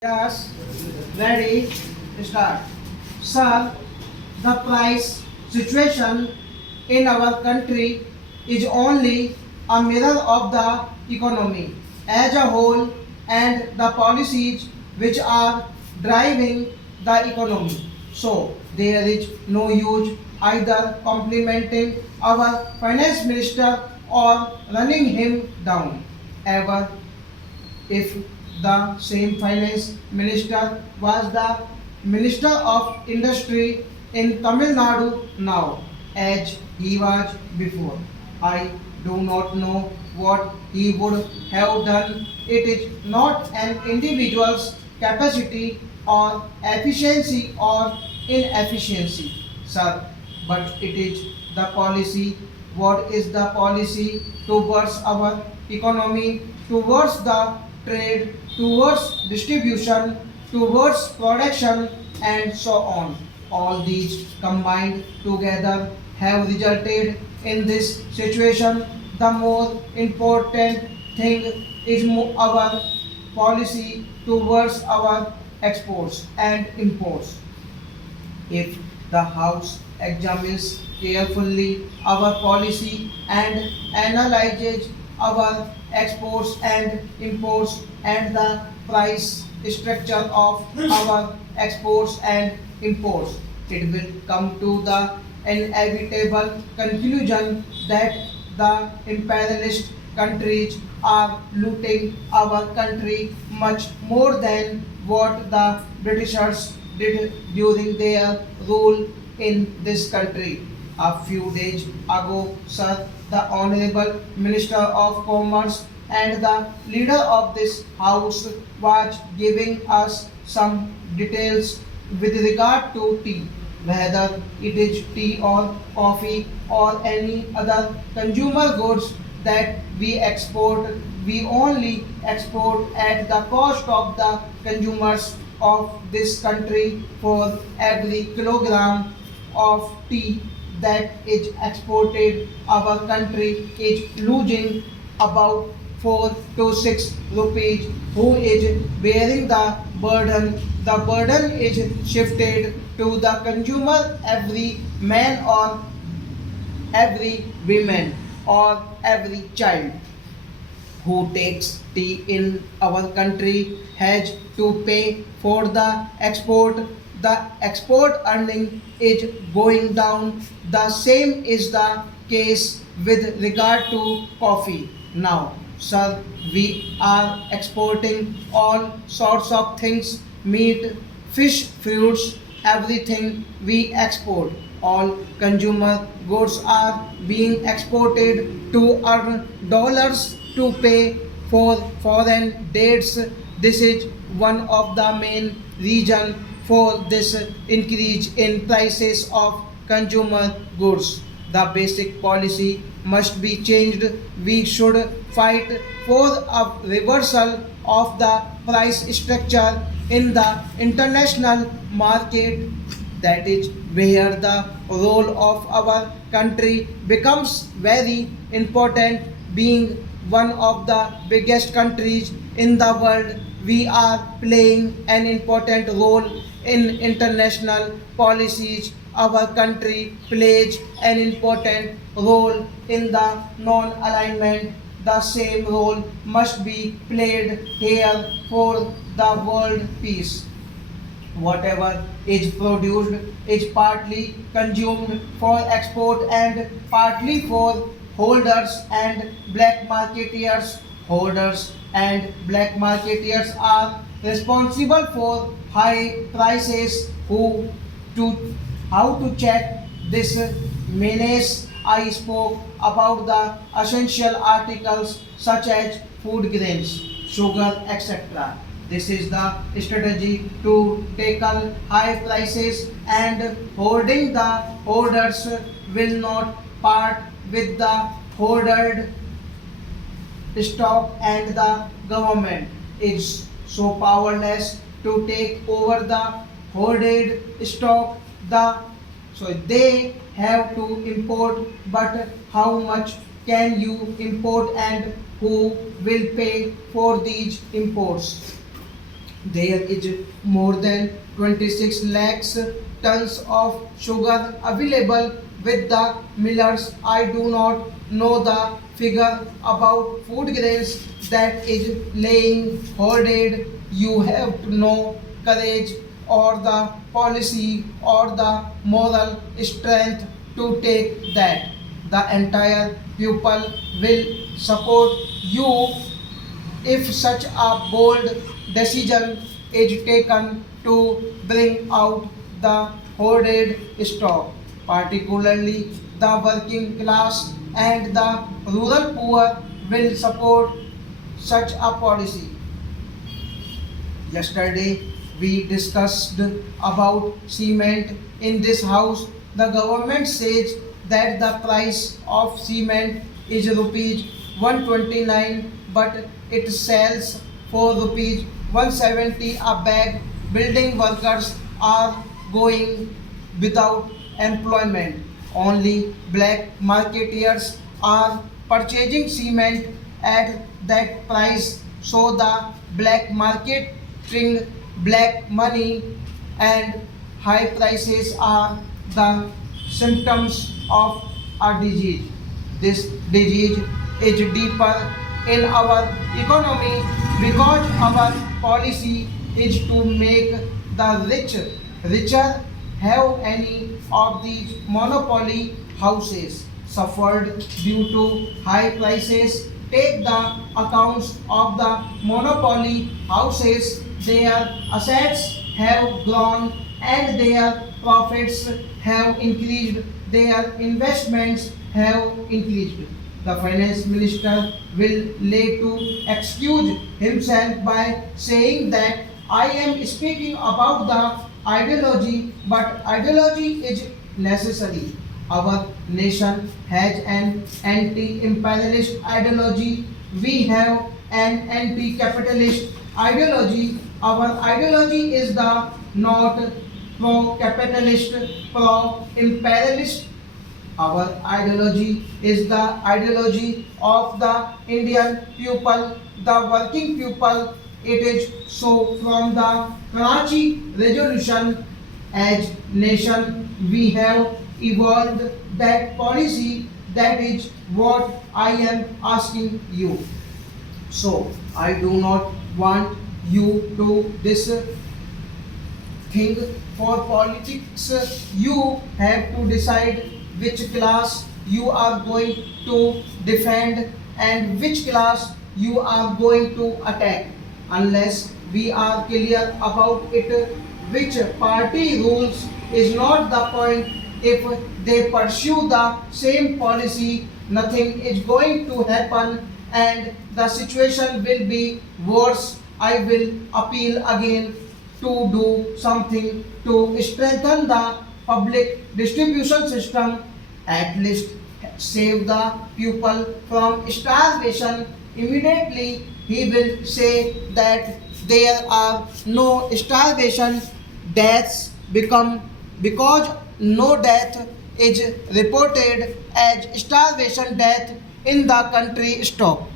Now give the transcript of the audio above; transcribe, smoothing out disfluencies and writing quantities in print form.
Yes, ready, start. Sir, the price situation in our country is only a mirror of the economy as a whole and the policies which are driving the economy. So, there is no use either complimenting our finance minister or running him down. Ever if the same finance minister was the minister of industry in Tamil Nadu now as he was before. I do not know what he would have done. It is not an individual's capacity or efficiency or inefficiency, sir, but it is the policy. What is the policy towards our economy, towards the trade, towards distribution, towards production, and so on? All these combined together have resulted in this situation. The more important thing is our policy towards our exports and imports. If the House examines carefully our policy and analyzes our exports and imports and the price structure of our exports and imports, it will come to the inevitable conclusion that the imperialist countries are looting our country much more than what the Britishers did during their rule in this country. A few days ago, sir, the Honorable Minister of Commerce and the leader of this house was giving us some details with regard to tea, whether it is tea or coffee or any other consumer goods that we export. We only export at the cost of the consumers of this country. For every kilogram of tea that is exported, our country is losing about 4 to 6 rupees. Who is bearing the burden? The burden is shifted to the consumer, every man or every woman or every child who takes tea in our country has to pay for the export. The export earning is going down. The same is the case with regard to coffee. Now, sir, we are exporting all sorts of things, meat, fish, fruits, everything we export. All consumer goods are being exported to earn dollars to pay for foreign debts. This is one of the main reason for this increase in prices of consumer goods. The basic policy must be changed. We should fight for a reversal of the price structure in the international market. That is where the role of our country becomes very important. Being one of the biggest countries in the world, we are playing an important role in international policies. Our country plays an important role in the non-alignment. The same role must be played here for the world peace. Whatever is produced is partly consumed for export and partly for holders and black marketeers. Holders and black marketeers are responsible for high prices. To how to check this menace? I spoke about the essential articles such as food grains, sugar, etc. This is the strategy to tackle high prices, and hoarding the hoarders will not part with the hoarded stock, and the government is so powerless to take over the hoarded stock. So they have to import, but how much can you import and who will pay for these imports? there is more than 26 lakhs tons of sugar available with the millers. I do not know the figure about food grains that is laying hoarded. You have to know courage or the policy or the moral strength to take that. The entire people will support you if such a bold decision is taken to bring out the hoarded stock, particularly the working class and the rural poor will support such a policy. Yesterday we discussed about cement in this house. The government says that the price of cement is rupees 129 but it sells for rupees 170 a bag. Building workers are going without employment. Only black marketeers are purchasing cement at that price. So the black market bring black money and high prices are the symptoms of a disease. This disease is deeper in our economy because our policy is to make the rich richer. Have any of these monopoly houses suffered due to high prices? Take the accounts of the monopoly houses. Their assets have grown and their profits have increased. Their investments have increased. The finance minister will lay to excuse himself by saying that I am speaking about the ideology, but ideology is necessary. Our nation has an anti-imperialist ideology. We have an anti-capitalist ideology. Our ideology is the not pro-capitalist, pro-imperialist. Our ideology is the ideology of the Indian people, the working people. It is so from the Karachi Resolution as nation we have evolved that policy. That is what I am asking you. So I do not want you to this thing for politics. You have to decide which class you are going to defend and which class you are going to attack. Unless we are clear about it, which party rules is not the point. If they pursue the same policy, nothing is going to happen and the situation will be worse. I will appeal again to do something to strengthen the public distribution system, at least save the people from starvation. Immediately he will say that there are no starvation deaths become because no death is reported as starvation death in the country. Stop.